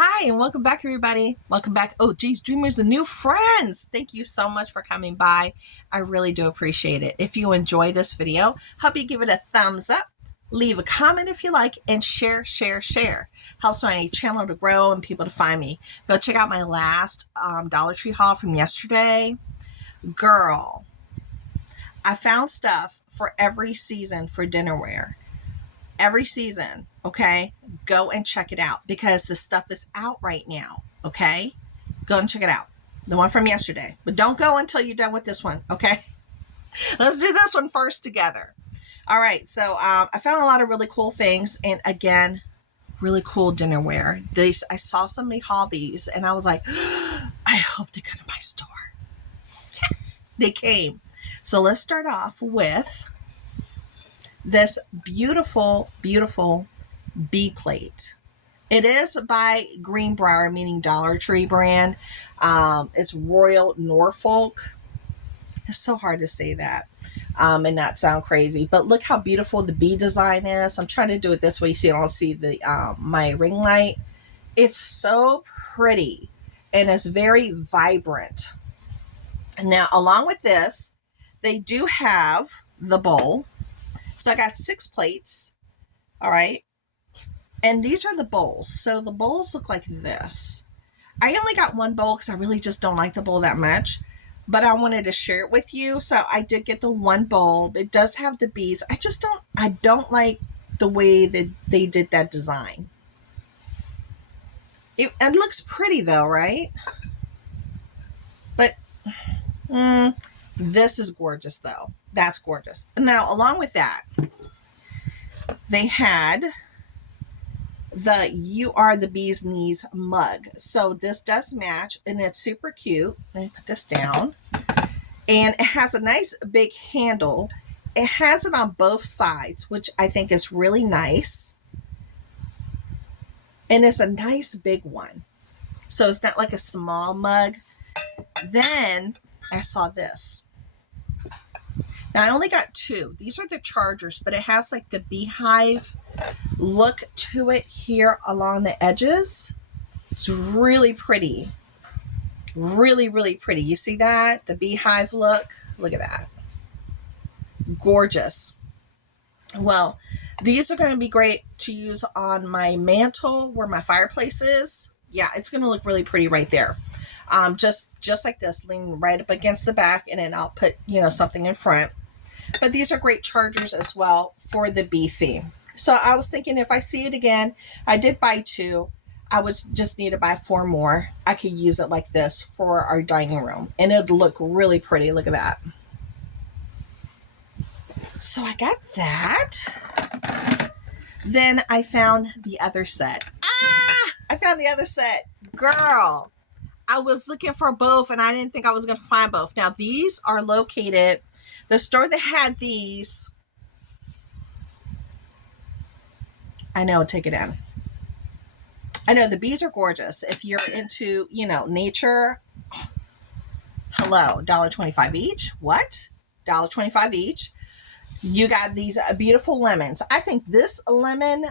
Hi, and welcome back, everybody. Welcome back. Oh, geez, dreamers and new friends. Thank you so much for coming by. I really do appreciate it. If you enjoy this video, hope you give it a thumbs up, leave a comment if you like, and share. Helps my channel to grow and people to find me. Go check out my last Dollar Tree haul from yesterday. Girl, I found stuff for every season for dinnerware. Every season, okay? Go and check it out because the stuff is out right now, okay? Go and check it out. The one from yesterday. But don't go until you're done with this one, okay? Let's do this one first together. All right, so I found a lot of really cool things. And again, really cool dinnerware. I saw somebody haul these and I was like, I hope they come to my store. Yes, they came. So let's start off with this beautiful bee plate. It is by Greenbrier, meaning Dollar Tree brand. It's Royal Norfolk. It's so hard to say that and not sound crazy, but look how beautiful the bee design is. I'm trying to do it this way so you don't see the my ring light. It's so pretty and it's very vibrant. Now, along with this, they do have the bowl. So I got 6 plates, all right? And these are the bowls. So the bowls look like this. I only got one bowl because I really just don't like the bowl that much. But I wanted to share it with you. So I did get the one bowl. It does have the bees. I don't like the way that they did that design. It looks pretty though, right? But this is gorgeous though. That's gorgeous. Now, along with that, they had the You Are the Bee's Knees mug. So this does match and it's super cute. Let me put this down. And it has a nice big handle. It has it on both sides, which I think is really nice. And it's a nice big one. So it's not like a small mug. Then I saw this. Now, I only got 2. These are the chargers, but it has like the beehive look to it here along the edges. It's really pretty. Really pretty. You see that? The beehive look. Look at that. Gorgeous. Well, these are going to be great to use on my mantle where my fireplace is. Yeah, it's going to look really pretty right there. Just like this, leaning right up against the back, and then I'll put, something in front. But these are great chargers as well for the bee theme. So I was thinking if I see it again, I did buy 2. I would just need to buy 4 more. I could use it like this for our dining room, and it'd look really pretty. Look at that. So I got that. Then I found the other set. I found the other set. Girl, I was looking for both, and I didn't think I was going to find both. Now, these are located, the store that had these, I know, take it in. I know the bees are gorgeous. If you're into, nature, hello, $1.25 each. What? $1.25 each. You got these beautiful lemons. I think this lemon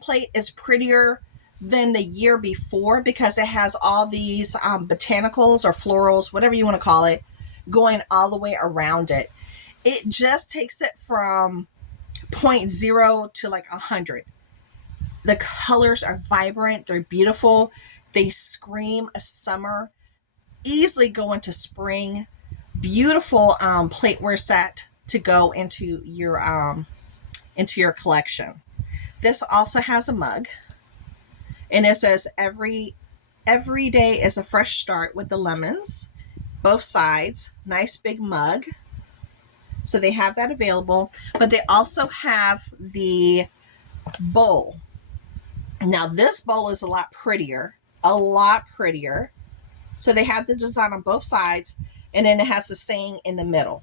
plate is prettier than the year before because it has all these botanicals or florals, whatever you want to call it, going all the way around it. It just takes it from 0 to like 100. The colors are vibrant. They're beautiful. They scream a summer. Easily go into spring. Beautiful plateware set to go into your collection. This also has a mug. And it says every day is a fresh start with the lemons. Both sides. Nice big mug. So they have that available. But they also have the bowl. Now this bowl is a lot prettier. So they have the design on both sides. And then it has the saying in the middle.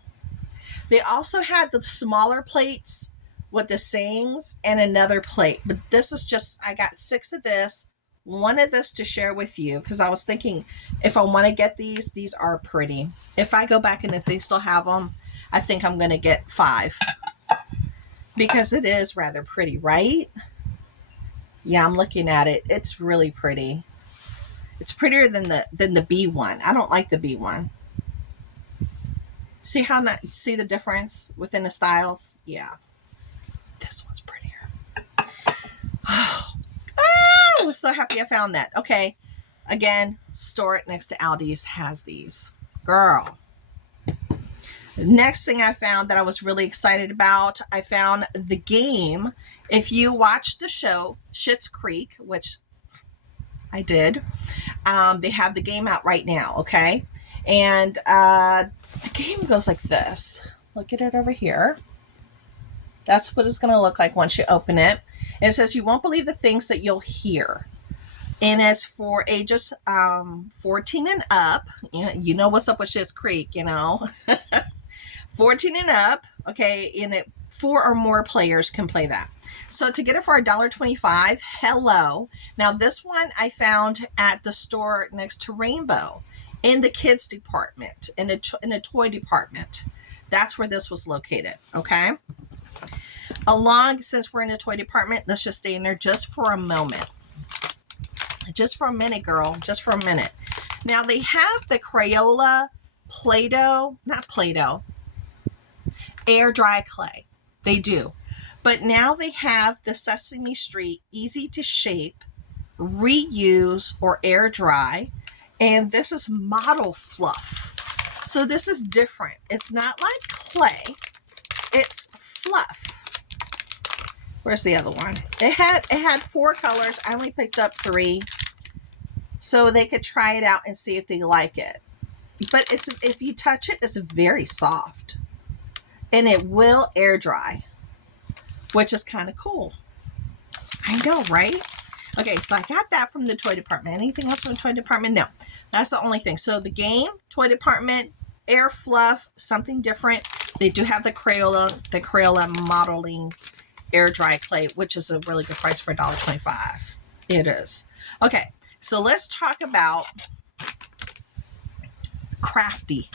They also had the smaller plates with the sayings and another plate. But this is just, I got 6 of this, 1 of this to share with you because I was thinking if I want to get these are pretty. If I go back and if they still have them, I think I'm going to get 5 because it is rather pretty, right? Yeah, I'm looking at it. It's really pretty. It's prettier than the B one. I don't like the B one. See how not see the difference within the styles? Yeah. This one's prettier. Oh, I was so happy I found that. Okay. Again, store it next to Aldi's has these. Girl. The next thing I found that I was really excited about, I found the game. If you watch the show Schitt's Creek, which I did, they have the game out right now, okay? And the game goes like this. Look at it over here. That's what it's going to look like once you open it. And it says, you won't believe the things that you'll hear. And it's for ages 14 and up. You know what's up with Schitt's Creek, you know. 14 and up, okay, and 4 or more players can play that. So to get it for $1.25, hello. Now this one I found at the store next to Rainbow in the kids department, in the toy department. That's where this was located, okay? Since we're in the toy department, let's just stay in there just for a moment. Just for a minute, girl, just for a minute. Now they have the Crayola Play-Doh, not Play-Doh, air dry clay. They do. But now they have the Sesame Street easy to shape, reuse, or air dry. And this is model fluff. So this is different. It's not like clay. It's fluff. Where's the other one? It had 4 colors. I only picked up 3. So they could try it out and see if they like it. But if you touch it, it's very soft. And it will air dry, which is kind of cool. I know, right? Okay, so I got that from the toy department. Anything else from the toy department? No, that's the only thing. So the game, toy department, air fluff, something different. They do have the Crayola modeling air dry clay, which is a really good price for $1.25. It is. Okay, so let's talk about Crafty.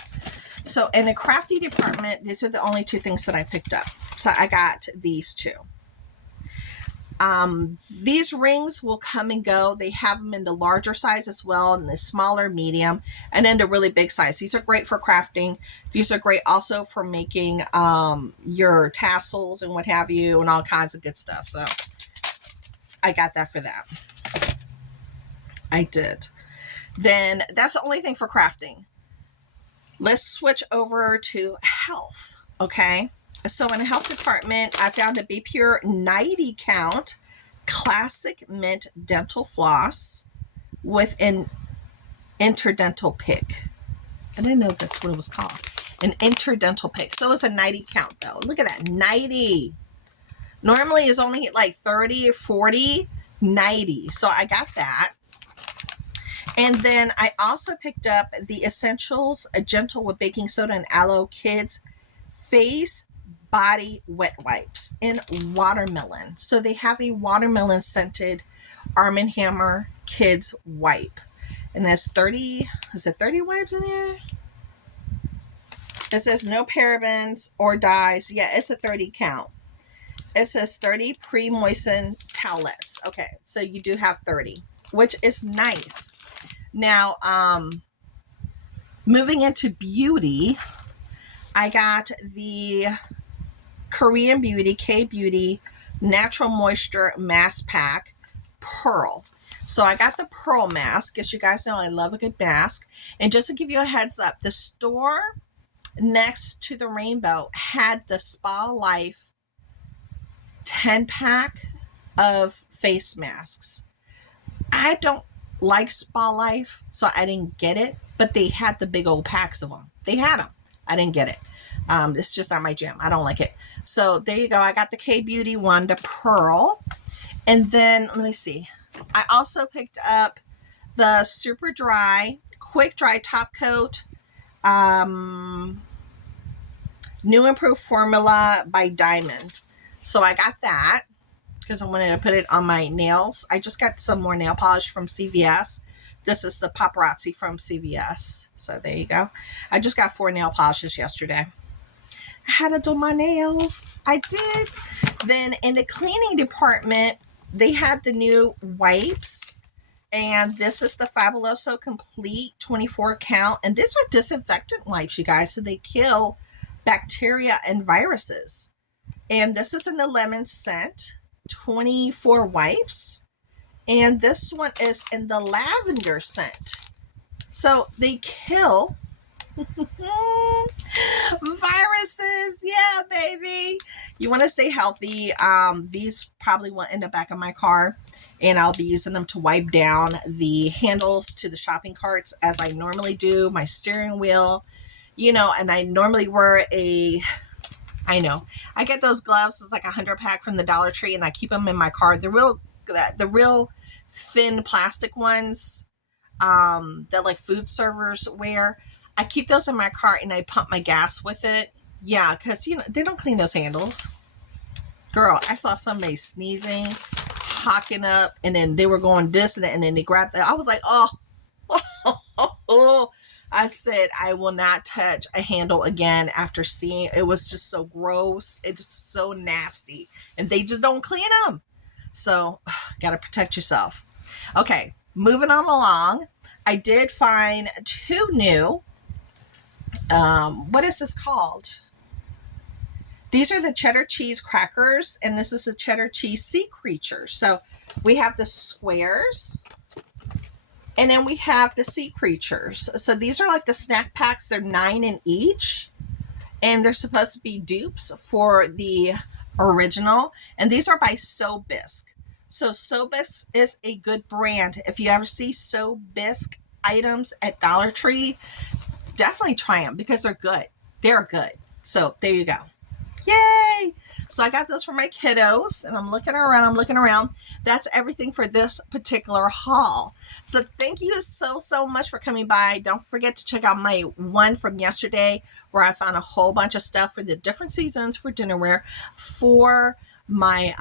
So in the Crafty department, these are the only 2 things that I picked up. So I got these 2. These rings will come and go. They have them in the larger size as well, and the smaller, medium, and then the really big size. These are great for crafting. These are great also for making your tassels and what have you, and all kinds of good stuff. So I got that for that. I did. Then that's the only thing for crafting. Let's switch over to health, okay? So in the health department, I found a Be Pure 90 count classic mint dental floss with an interdental pick. I didn't know that's what it was called. An interdental pick. So it's a 90 count though. Look at that, 90. Normally it's only like 30 or 40, 90. So I got that. And then I also picked up the Essentials Gentle with Baking Soda and Aloe Kids Face Body Wet Wipes in watermelon. So they have a watermelon scented Arm & Hammer Kids wipe. And there's 30, is it 30 wipes in there? It says no parabens or dyes. Yeah, it's a 30 count. It says 30 pre-moistened towelettes. Okay, so you do have 30, which is nice. Now, moving into beauty, I got the Korean Beauty, K-Beauty Natural Moisture Mask Pack Pearl. So I got the Pearl mask. As you guys know, I love a good mask. And just to give you a heads up, the store next to the Rainbow had the Spa Life 10-pack of face masks. I don't like Spa Life, so I didn't get it, but they had the big old packs of them. They had them. I didn't get it. It's just not my jam. I don't like it. So there you go. I got the K-Beauty one, the Pearl. And then, let me see. I also picked up the Super Dry, Quick Dry Top Coat, New Improved Formula by Diamond. So I got that because I wanted to put it on my nails. I just got some more nail polish from CVS. This is the Paparazzi from CVS. So there you go. I just got 4 nail polishes yesterday. I had to do my nails. I did. Then in the cleaning department, they had the new wipes, and this is the Fabuloso Complete 24 count. And these are disinfectant wipes, you guys, so they kill bacteria and viruses. And this is in the lemon scent, 24 wipes. And this one is in the lavender scent. So they kill viruses. Yeah, baby. You want to stay healthy. These probably will end up back in my car, and I'll be using them to wipe down the handles to the shopping carts as I normally do, my steering wheel, you know, and I normally wear I know, I get those gloves. It's like 100 pack from the Dollar Tree, and I keep them in my car. The real thin plastic ones that like food servers wear. I keep those in my car, and I pump my gas with it. Yeah, because, you know, they don't clean those handles. Girl, I saw somebody sneezing, hocking up, and then they were going this and that, and then they grabbed that. I was like, oh. I said, I will not touch a handle again after seeing it. Was just so gross. It's so nasty. And they just don't clean them. So, got to protect yourself. Okay, moving on along. I did find 2 new, what is this called? These are the cheddar cheese crackers, and this is the cheddar cheese sea creature. So we have the squares, and then we have the sea creatures. So these are like the snack packs. They're 9 in each, and they're supposed to be dupes for the original. And these are by So Bisque. So So Bisque is a good brand. If you ever see So Bisque items at Dollar Tree, definitely try them because they're good. They're good. So there you go. Yay! So I got those for my kiddos, and I'm looking around. That's everything for this particular haul. So thank you so much for coming by. Don't forget to check out my one from yesterday where I found a whole bunch of stuff for the different seasons for dinnerware for my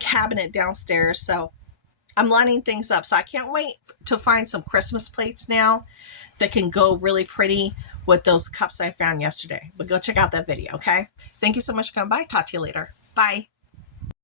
cabinet downstairs. So I'm lining things up. So I can't wait to find some Christmas plates now that can go really pretty with those cups I found yesterday. But go check out that video, okay? Thank you so much for coming by. Talk to you later. Bye.